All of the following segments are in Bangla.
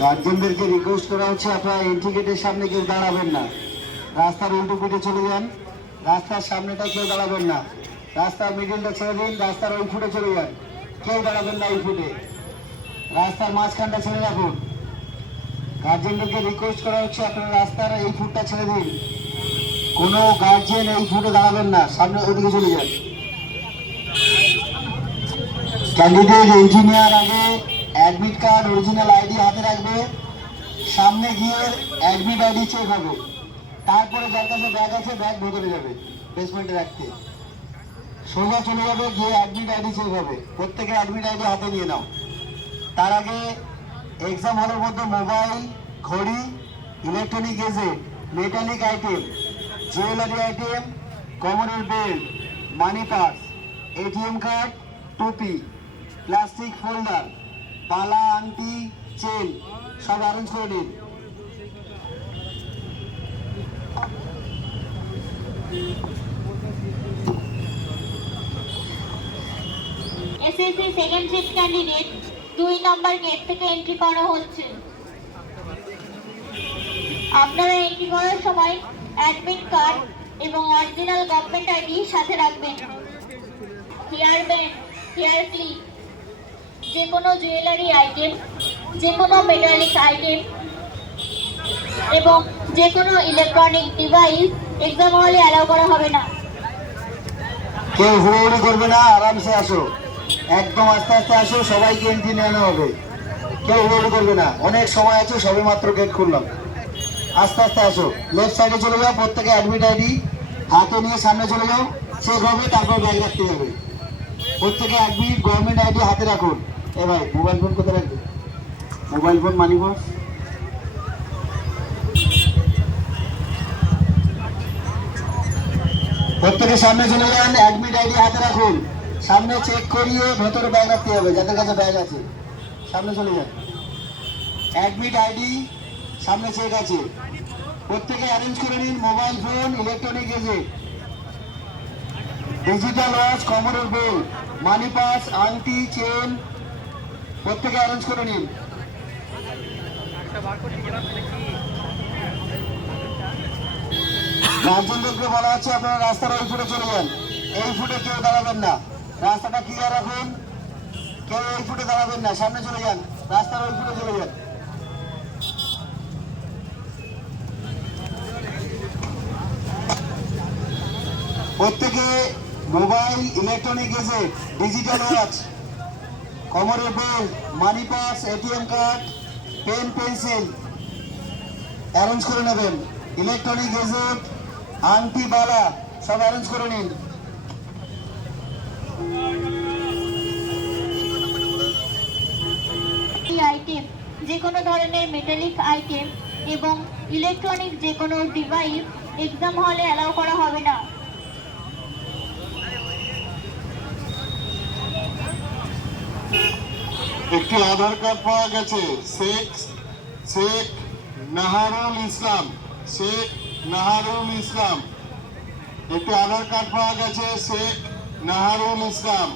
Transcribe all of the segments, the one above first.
গার্জেনদেরকে রিকোয়েস্ট করা হচ্ছে আপনারা এন্ট্রি গেটের সামনে কেউ দাঁড়াবেন না, রাস্তার উল্টো পিঠে চলে যান। রাস্তার সামনেটা কেউ দাঁড়াবেন না, রাস্তার মিডিলটা ছেড়ে দিন, রাস্তার ওই ফুটে চলে যান, কেউ দাঁড়াবেন না এই ফুটে। রাস্তার মাঝখানটা ছেড়ে রাখুন। গার্জেনদেরকে রিকোয়েস্ট করা হচ্ছে আপনারা রাস্তার এই ফুটটা ছেড়ে দিন, কোনো গার্জেন এই ফুটে দাঁড়াবেন না, সামনে ওইদিকে চলে যান। ক্যান্ডিডেট ইঞ্জিনিয়ার আগে অ্যাডমিট কার্ড অরিজিনাল আইডি হাতে রাখবে, সামনে গিয়ে অ্যাডমিট আইডি চেক হবে, তারপরে যার কাছে ব্যাগ আছে ব্যাগ ভেতরে যাবে বেসমেন্টে রাখতে, সোজা চলে যাবে গিয়ে অ্যাডমিট আইডি চেক হবে। প্রত্যেকে অ্যাডমিট আইডি হাতে নিয়ে নাও। তার আগে এক্সাম হলের মধ্যে মোবাইল, ঘড়ি, electronic gadget, metallic item, jewellery item, কোমরের belt, money purse, ATM card, টুপি, প্লাস্টিক ফোল্ডার, বালা, আংটি, চেন সব অ্যারেঞ্জ করে নিন। SSC second shift candidate 2 number gate থেকে এন্ট্রি করা হচ্ছে। আপনারা এন্ট্রি করার সময় অ্যাডমিট কার্ড এবং অরিজিনাল গভর্নমেন্ট আইডি সাথে রাখবেন। হেয়ার ব্যান্ড, হেয়ার ক্লিপ, যে কোনো জুয়েলারি আইটেম, যে কোনো মেটালিক আইটেম এবং যে কোনো ইলেকট্রনিক ডিভাইস এক্সাম হলে অ্যালাউ করা হবে না। কেউ হুড়োহুড়ি করবে না, আরামসে আসো, একদম আস্তে আস্তে আসো, সবাইকে এন্ট্রি নেওয়া হবে, কেউ হুড়োহুড়ি করবে না, অনেক সময় আছে, সবে মাত্র গেট খুললাম। আস্তে আস্তে আসো, লেফট সাইডে চলে যাও, প্রত্যেকে অ্যাডমিট আইডি হাতে নিয়ে সামনে চলে যাও, চেক হবে, তারপর ব্যাগ রাখতে যাবে। প্রত্যেকে অ্যাডমিট গভর্নমেন্ট আইডি হাতে রাখুন। এ ভাই মোবাইল ফোন কোথায় রাখবে? Mobile phone, money purse. প্রত্যেকে সামনে চলে যান, অ্যাডমিট আইডি হাতে রাখুন, সামনে চেক করিয়ে ভেতরে ব্যাগ রাখতে হবে, যাদের কাছে ব্যাগ আছে সামনে চলে যান। অ্যাডমিট আইডি, সামনে চেক আছে, প্রত্যেকে অ্যারেঞ্জ করে নিন। Mobile phone, electronic gadget, digital watch, কোমরের বেল্ট, মানি পার্স, আংটি, চেন প্রত্যেকে অ্যারেঞ্জ করে নিন। গার্জেনদেরকে বলা হচ্ছে আপনারা রাস্তার ওই ফুটে চলে যান, এই ফুটে কেউ দাঁড়াবেন না, রাস্তাটা ক্লিয়ার রাখুন, কেউ এই ফুটে দাঁড়াবেন না, সামনে চলে যান, রাস্তার ওই ফুটে চলে যান। প্রত্যেকে mobile, electronic gadget, digital watch, কোমরের belt, money purse, ATM card, pen, pencil arrange করে নেবেন। ইলেকট্রনিক গেজেট, আংটি, বালা সব অ্যারেঞ্জ করে নিন। আইটেম, যে কোনো ধরনের মেটালিক আইটেম এবং ইলেকট্রনিক যে কোনো ডিভাইস এক্সাম হলে অ্যালাউ করা হবে না। একটি আধার কার্ড পাওয়া গেছে, শেখ নাহারুল ইসলাম, শেখ নাহারুল ইসলাম, একটি আধার কার্ড পাওয়া গেছে, শেখ নাহারুল ইসলাম।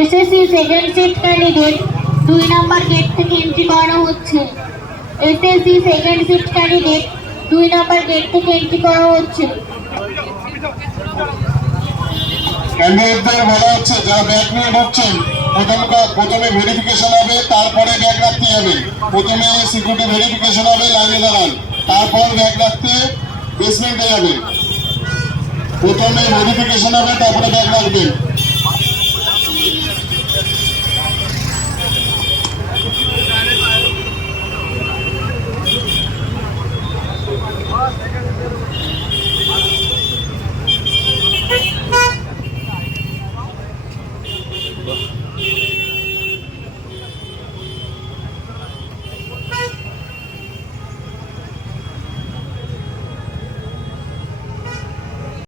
SSC second shift candidate 2 number gate থেকে এন্ট্রি করানো হচ্ছে। SSC second shift candidate 2 number gate থেকে এন্ট্রি করা হচ্ছে। ক্যান্ডিডেটদের বলা হচ্ছে যারা ব্যাগ নিয়ে ঢুকছেন প্রথমে ভেরিফিকেশন হবে, তারপরে ব্যাগ রাখতে হবে। প্রথমে সিকিউরিটি ভেরিফিকেশন হবে, লাইনে দাঁড়ান, তারপর ব্যাগ রাখতে বেসমেন্টে যাবে। প্রথমে ভেরিফিকেশন হবে, তারপরে ব্যাগ রাখবেন।